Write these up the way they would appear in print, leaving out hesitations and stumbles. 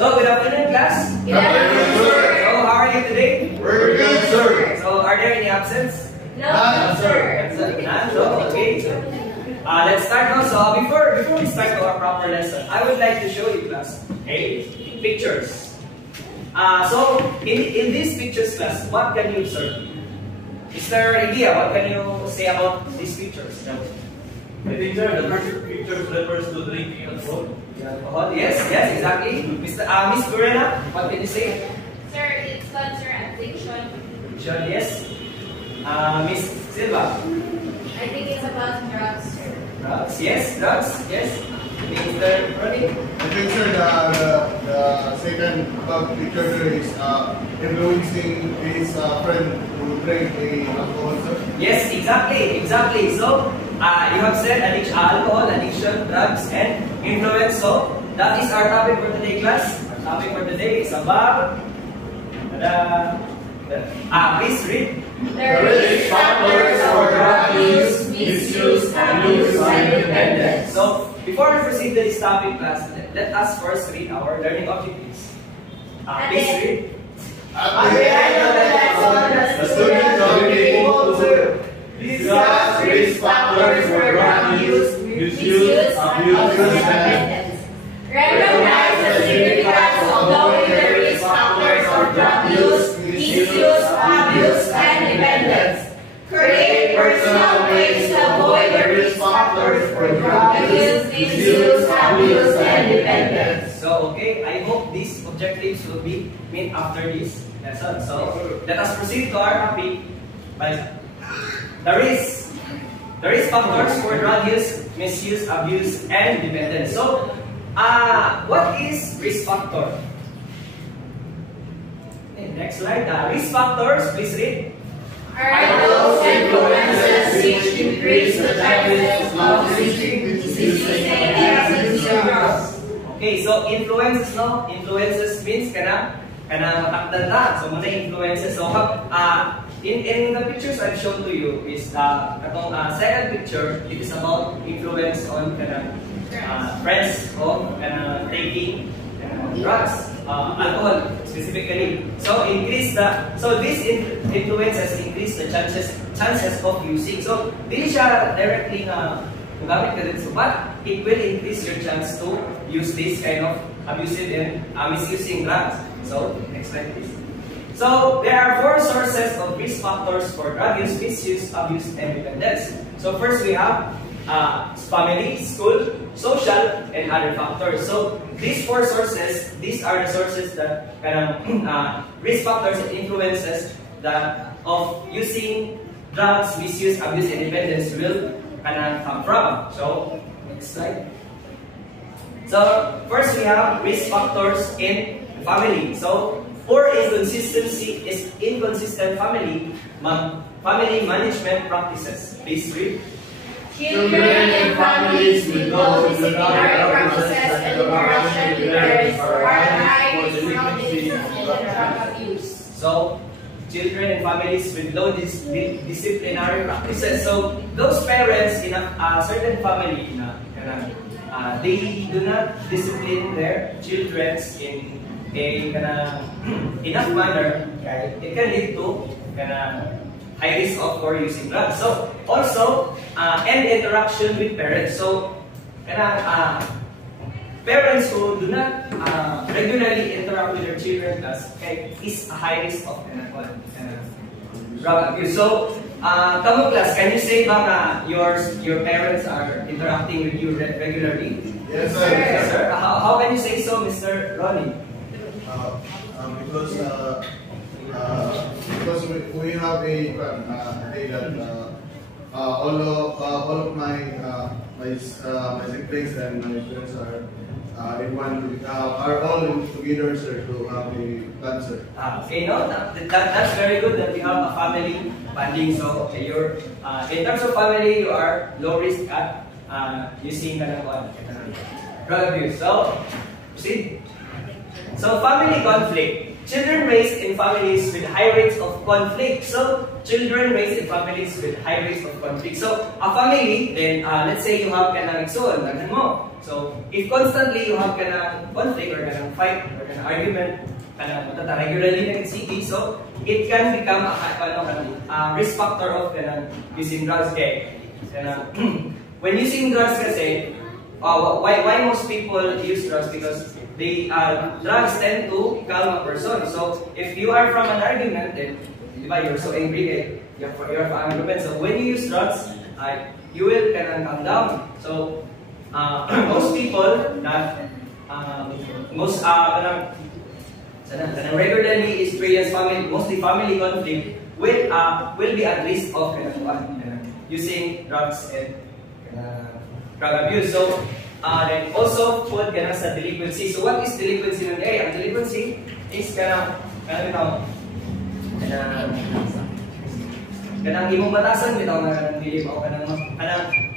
So, good afternoon, class. Good afternoon, sir. So, how are you today? We're good, sir. So, are there any absence? None, sir. None? So, okay. Let's start now. So, before we start our proper lesson, I would like to show you, class, pictures. So, in these pictures, class, what can you observe? Mr. Igia, what can you say about these pictures? I think, sir, the first picture refers to drinking alcohol. Yes, exactly. Miss Burena, what can you say? Sir, it's cancer addiction. Sure, yes. Miss Silva. I think it's about drugs, sir. Drugs, yes. Mr. Ronnie. I think, sir, the second above picture is influencing his friend to drink alcohol, sir. Yes, exactly. So, you have said alcohol, addiction, drugs, and influence. So, that is our topic for today, class. Our topic for today is about please read. The risk factors for drug use, misuse, abuse, and dependence. So, before we proceed to this topic, class, let us first read our learning objectives. Please read. At the end of the lesson, the students will be able to discuss risk factors for drug use, misuse, abuse, and dependence. Recognize the significance of knowing the risk factors of drug use, misuse, abuse, and dependence. Create personal ways to avoid the risk factors for drug use, misuse, abuse, and dependence. So, okay, I hope these objectives will be met after this lesson. So, let us proceed to our topic by the risk factors for drug use, misuse, abuse, and dependence. So, what is risk factor? Okay, next slide. Risk factors, please read. Are those influences which increase the chances of disease and drugs. Okay, so influences means kana matakdan na. So mga influences. So in the pictures I've shown to you is atong second picture. It is about influence on friends of taking drugs, alcohol specifically. So these influences increase the chances of using. So hindi siya directly na gamit ka din. So but it will increase your chance to use this kind of abusive and misusing drugs. So next slide please. So there are 4 sources of risk factors for drug use, misuse, abuse, and dependence. So first we have family, school, social, and other factors. So these 4 sources, these are the sources that risk factors and influences that of using drugs, misuse, abuse, and dependence will come from. So next slide. So first we have risk factors in family. So poor inconsistency is inconsistent family management practices. Please read. Children and families with low disciplinary practices and interaction with parents are high risk of disease and drug abuse. So, children and families with low disciplinary practices. So, those parents in a certain family, they do not discipline their children in a enough manner. Okay? It can lead to high risk of using drugs. So also and interaction with parents. So parents who do not regularly interact with their children is a high risk of drug abuse. So kamu class, can you say bang your parents are interacting with you regularly? Yes, sir. Yes, sir. How can you say so, Mr. Ronnie? Because we have a that all of my siblings and my friends are all together, sir, to have a cancer. Okay, no, that's very good that we have a family bonding. So okay, you're in terms of family, you are low risk at using drug abuse. So proceed. So family conflict. Children raised in families with high rates of conflict. So children raised in families with high rates of conflict. So, a family, then let's say you have kanang igsoon, daghan mo. So, if constantly you have kanang conflict or kanang fight or kanang argument, kanang regularly nag-city, so it can become a risk factor of kanang using drugs. Okay, when using drugs kasi, why most people use drugs? Because they drugs tend to calm a person. So if you are from an argument, then you're so angry, you're from argument. So when you use drugs, you will calm down. So most people that regularly experience mostly family conflict will be at risk of using drugs and drug abuse. So then also put sa delinquency. So what is delinquency nun? Ang delinquency is kanang imong batasan bitaw na kanang dili mao kanang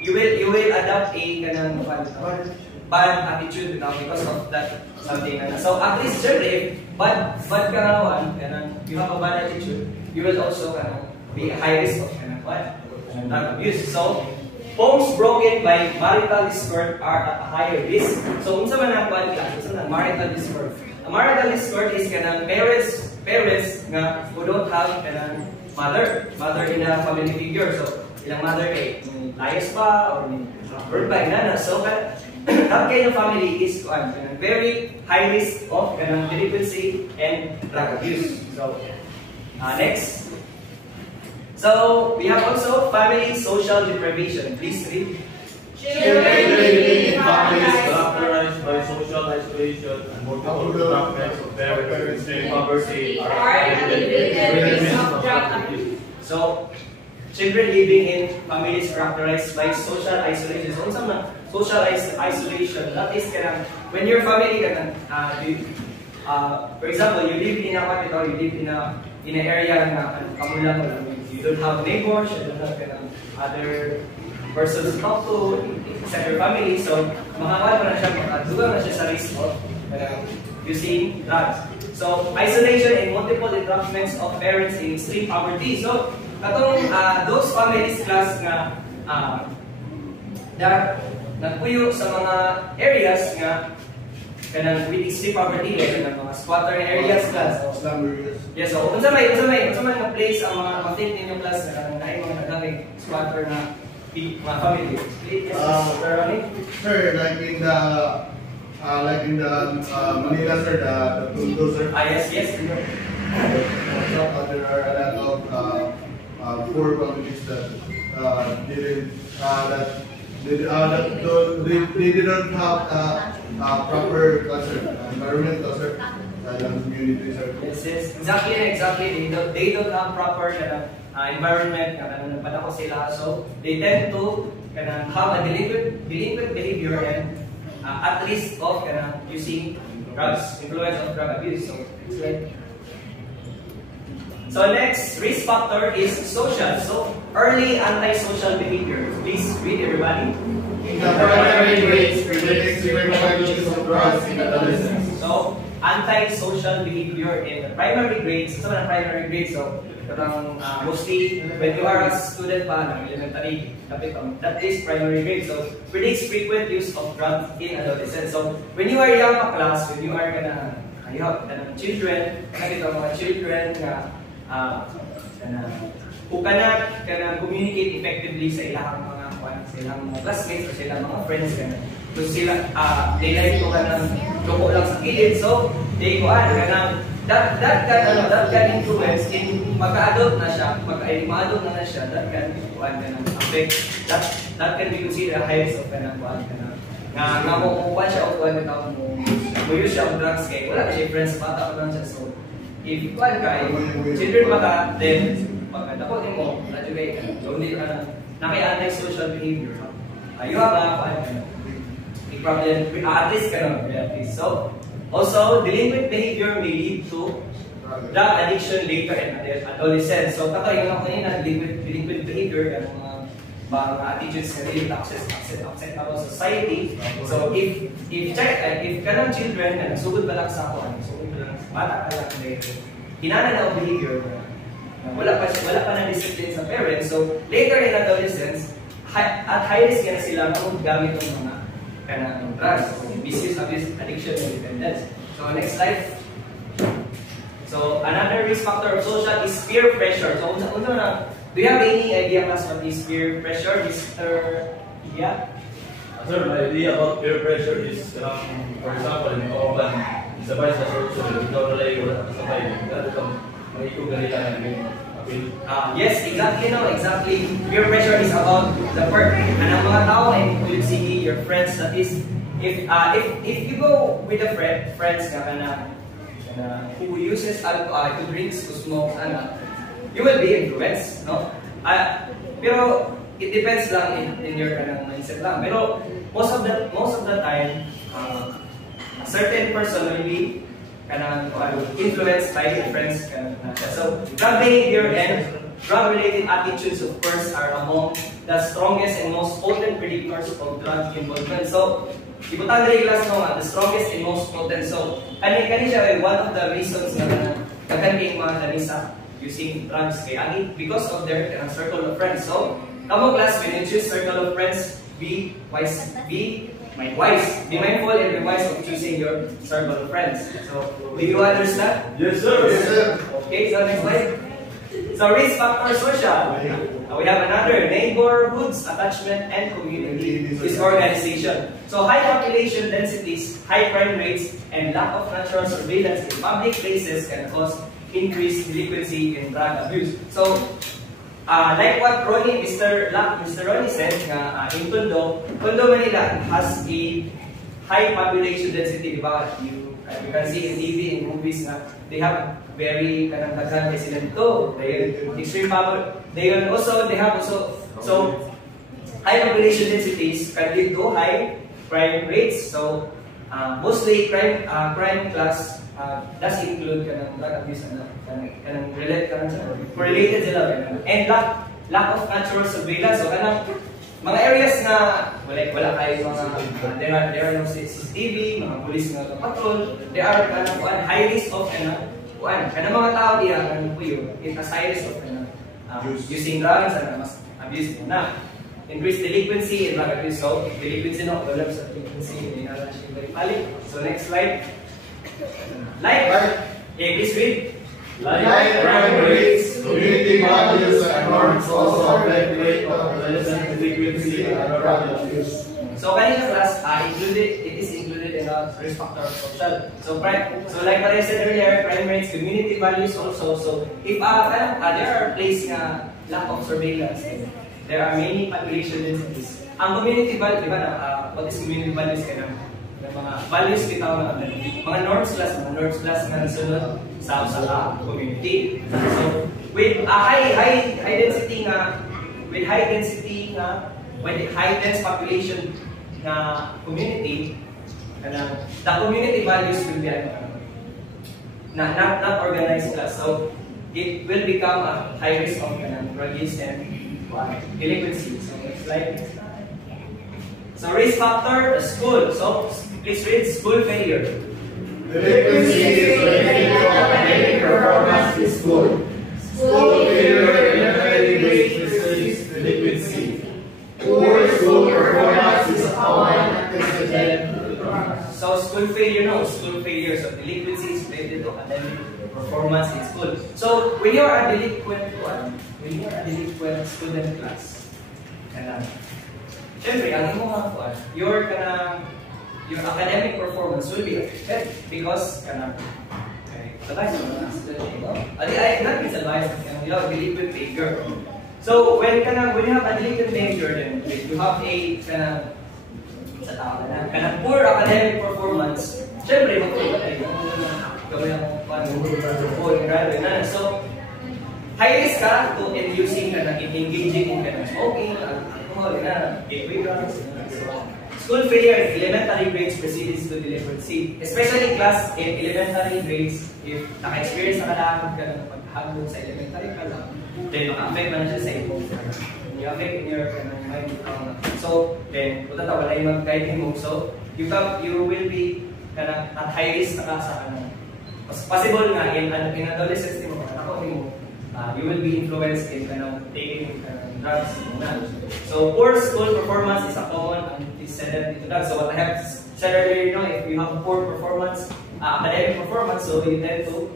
you will adapt a kanang bad attitude bitaw because of that something. So at least if bad kanang you have a bad attitude, you will also be a high risk of drug abuse. So homes broken by marital discord are at a higher risk. So unsa man ang marital discord? A marital discord is kanang parents nga who don't have kanang mother in a family figure. So ilang mother kay layas pa or birth by nana. So that kind of family is very high risk of kanang delinquency and drug abuse. So next. So we have also family social deprivation. Please read. Children living in families characterized by social isolation and multiple fragments of parents in poverty are victims of drug abuse. So children living in families characterized by social isolation. So some social isolation, that is when your family for example, you live in a capital, you live in an area na kamulang, you don't have neighbors, you don't have other persons to talk to except your family. So makakawala na siya, makadugang na siya sa risk of using drugs. So isolation and multiple entrapments of parents in extreme poverty. So katong those families class nga nagpuyo sa mga areas nga kanang with extreme poverty, like mga squatter areas class. Slum areas. Yes, so unsa may nga place ang mga matit ninyo class na kanang naay mga nagdamig squatter na mga family. Sir, like in the Manila, sir, the Tondo, sir. Yes. There are a lot of poor families that they didn't have proper environment, sir. Community, sir. Yes, exactly. They don't have proper environment, nagpadako sila. So they tend to have a delinquent behavior and at risk of using drugs, influence of drug abuse. So next risk factor is social. So early antisocial behavior. Please read, everybody. In the primary grades, predicts the use of drugs in adolescence. So antisocial behavior in the primary grades. So primary grades. So mostly when you are a student pa ng elementary, that is primary grade. So predicts frequent use of drugs in adolescence. So when you are young class, when you are you have children, mga children who cannot communicate effectively sa ilang mga classmates or sa ilang mga friends so sila they like to loko lang sa gilid. So they go that can influence in magka-adult na siya, ma-adult na siya, that can affect, that can be considered a high risk of nga makukuha siya o use siya of drugs kay wala na siya friends, bata pa lang siya. So if children baka, then pagkatapos mo, hindi anti-social behavior, you have a problem, at least So also, delinquent behavior may lead to drug addiction later in adolescence. So kato yung ako nila, delinquent behavior, mga attitudes na really acceptable sa society. So if kanang children na nagsugod ba lang sa ako, nagsugod ba lang sa bata ka lang, hinana na ang behavior, wala pa na discipline sa parents. So later in adolescence, at high risk na sila kung gamit ng mga kanang drugs, misuse, abuse, addiction, and dependence. So next slide. So another risk factor of social is peer pressure. So unsa na, do you have any idea class what is peer pressure, Mr. Yeah? Sir, my idea about peer pressure is, for example, in Kauban, isabay sa social, ikaw na lang wala kasabay, dahil kang maikog na nila yes, exactly, no, exactly. Peer pressure is about the part and ang mga tao na include sige, your friends, that is, if you go with a friends na who uses alcohol, who drinks, who smokes, you will be influenced, no? Pero it depends lang in your kanang mindset lang. Pero most of the time, a certain person will be kanang influenced by their friends. So drug behavior and drug-related attitudes, of course, are among the strongest and most potent predictors of drug involvement. So ibutang dali class no, the strongest and most potent. So kani siya one of the reasons na kagaling mga kanisa using drugs kay because of their circle of friends. So kamo class, when you choose circle of friends, be wise, be mindful and be wise of choosing your circle of friends. So do you understand? Yes, sir. Yes, sir. Okay, so next slide. So risk factor social. We have another, neighborhoods, attachment, and community disorganization. So high population densities, high crime rates, and lack of natural surveillance in public places can cause increased delinquency and drug abuse. So like what Mr. Ronnie said, in Tondo Manila has a high population density. Diba? You can see in TV, in movies, they have very daghan resident to. They extreme power. They have also so high population densities can lead to high crime rates. So mostly crime class does include drug abuse correlated sila and lack of natural surveillance. So mga areas na wala kayo mga there are no CCTV, mga police nga patrol, there are high risk of mga tao diya it has high risk of using drugs and mas abuse na increased delinquency and drug abuse. So delinquency no wala sa delinquency very valid. So next slide. Please read. Like crime rates, community values, and norms also affect rate of adolescent delinquency and drug abuse. So kanina class, it is included in the risk factor of social. So like what I said earlier, crime rates, community values also. So if there are places na lack of surveillance, there are many population densities. Ang community value, what is community values mga values bitaw mga norms class na nasunod sa community. So with a high dense population na community, the community values will be not organized class. So it will become a high risk of drug use and delinquency. So next slide. So risk factor, the school. So please read school failure. Delinquency is related to academic performance in school. School failure generally increases delinquency. Poor school performance is a common antecedent. So school failure, school failure. So delinquency is related to academic performance in school. So when you are a delinquent student class, siyempre, ang your academic performance will be affected because not advice, you have delinquent behavior. So when you have a delinquent behavior, then you have a poor academic performance. Siyempre, so high risk ka to engaging in smoking, alcohol, gateway drugs. School failure in elementary grades proceeds to delinquency, especially class in elementary grades. If naka-experience ka lang ng paghahabol sa elementary ka lang, then maka-affect na siya sa imo. You affect in your mind. So then, wala yung mag-guide mo. So you will be at high risk na ka sa possible nga in adolescence mo, ako mo you will be influenced in taking drugs. So poor school performance is a common antecedent to drugs. So what I have said earlier, if you have poor performance, academic performance, so you tend to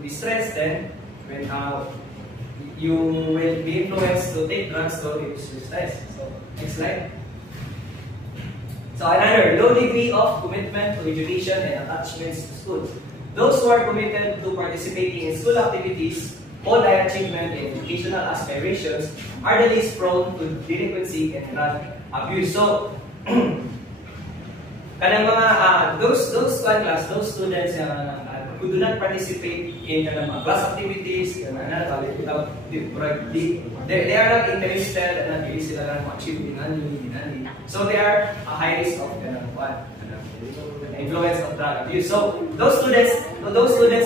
be stressed, then when you will be influenced to take drugs to reduce your stress. So next slide. So another, low degree of commitment to education and attachments to school. Those who are committed to participating in school activities, all high achievement and educational aspirations are the least prone to delinquency and drug abuse. So, kanang mga those students who do not participate in class activities, they are not interested and not sila lang achieve dinali. So they are a high risk of influence of drug abuse. So those students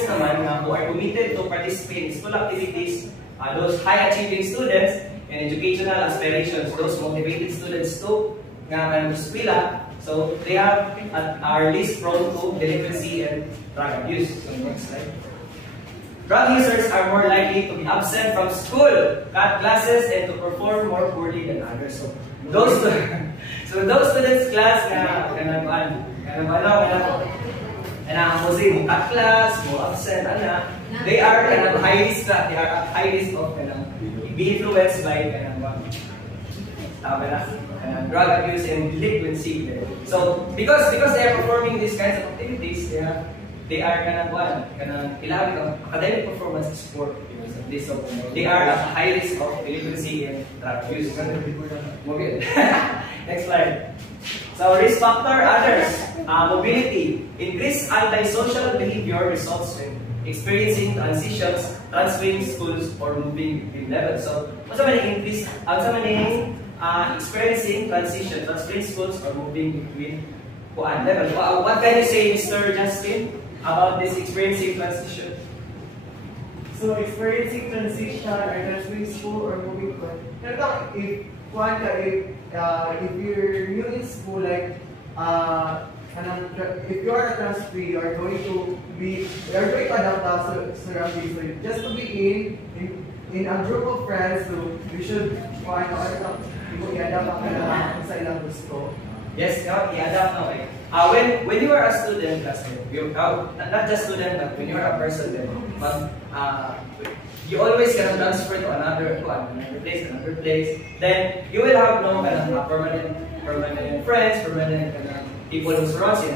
naman who are committed to participate in school activities, those high achieving students and educational aspirations, those motivated students to eskwela, so they are least prone to delinquency and drug abuse. So next slide. Drug users are more likely to be absent from school, cut classes, and to perform more poorly than others. So those students class cut class, mo absent, they are high risk. They are at high risk of be influenced by drug abuse and delinquency. So because they are performing these kinds of activities, they are academic performance is poor because of this. So they are at high risk of delinquency and drug abuse. Next slide. So risk factor others, mobility, increased antisocial behavior results in experiencing transitions, transferring schools, or moving between levels. So what's the increase? Experiencing transition, transferring schools, or moving between levels. What can you say, Mr. Justin, about this experiencing transition? So experiencing transition or transferring school or moving between. If you're new in school, like if you are a transferee, you are going to adapt surroundings. So just to be in a group of friends, so you should i-adapt sa ilang gusto. Yes, i-adapt na. Okay. When you are a student, not just student, but when you are a person, then, you always can transfer to another place. Then you will have no permanent friends, permanent people who surround you.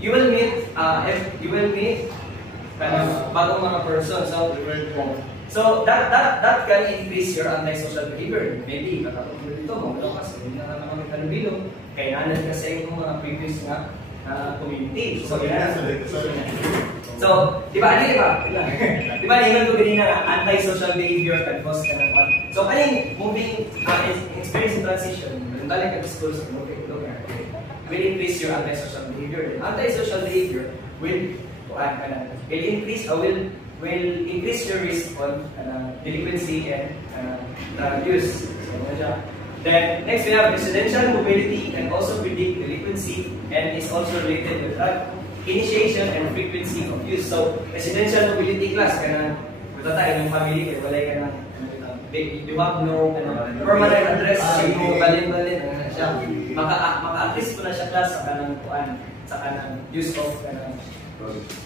You will meet bagong mga person. So that can increase your antisocial behavior. Maybe katapos dito, kasi hindi na kami kalubilo. Kailangan kasi yung mga previous na community. So di ba naman ko ganyan na antisocial behavior can cause ka ng so kaning moving experience transition, yung galing ka school sa will increase your antisocial behavior. Antisocial behavior will increase your risk on delinquency and drug use. So, then next we have residential mobility can also predict delinquency and is also related with drug initiation and frequency of use. So residential mobility class yung family kay walay ka na you have no permanent address, yung balin-balin siya. Maka-at-least po na siya class sa kanang use of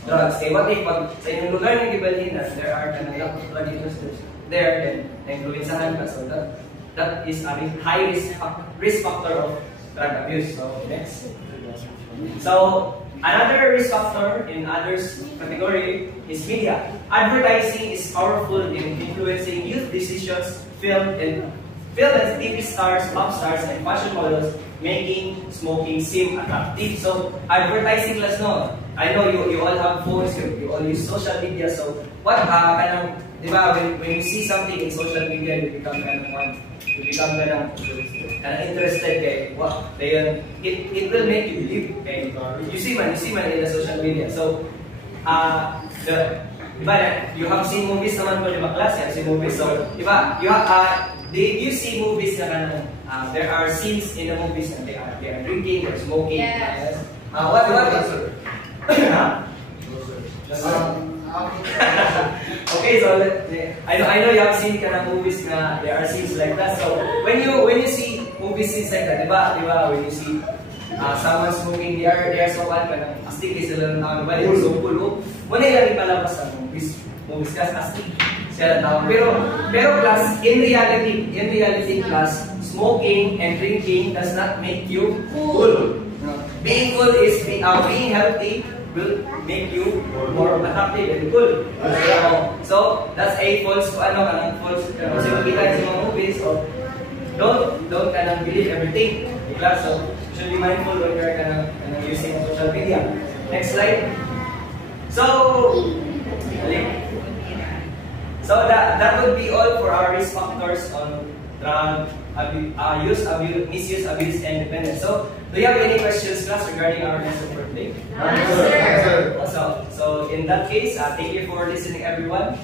drugs. Kaya what if sa inyong lugar ng gibalhin na there are lot of drug users there, then na-influensahan ka. So that is a high risk factor of drug abuse. So next. So another risk factor in others category is media. Advertising is powerful in influencing youth decisions. Film and TV stars, pop stars, and fashion models making smoking seem attractive. So advertising class, no. I know you all have phones, you all use social media. So what diba, when you see something in social media, you become interested kay what it will make you believe kay you see man in the social media. So diba you have seen movies naman po, diba class, you have seen movies. So diba did you see movies na there are scenes in the movies and they are drinking or smoking? Yes. What answer? Okay, so I know you have seen kind of movies na there are scenes like that. So when you see movie scenes like that, diba? When you see someone smoking, they are so bad ka na astig sila ng tao, diba? They're so cool. Muna yung palabas sa movies class astig sila ng tao. Pero class, in reality class, smoking and drinking does not make you cool. Being cool is being healthy will make you more attractive and cool. So that's a false false kasi makita sa mga movies. So don't believe everything. So you should be mindful when you're using social media. Next slide. So that would be all for our risk factors on drug use, misuse, abuse, and dependence. So, do you have any questions, class, regarding our lesson for today? Answer. So in that case, thank you for listening, everyone.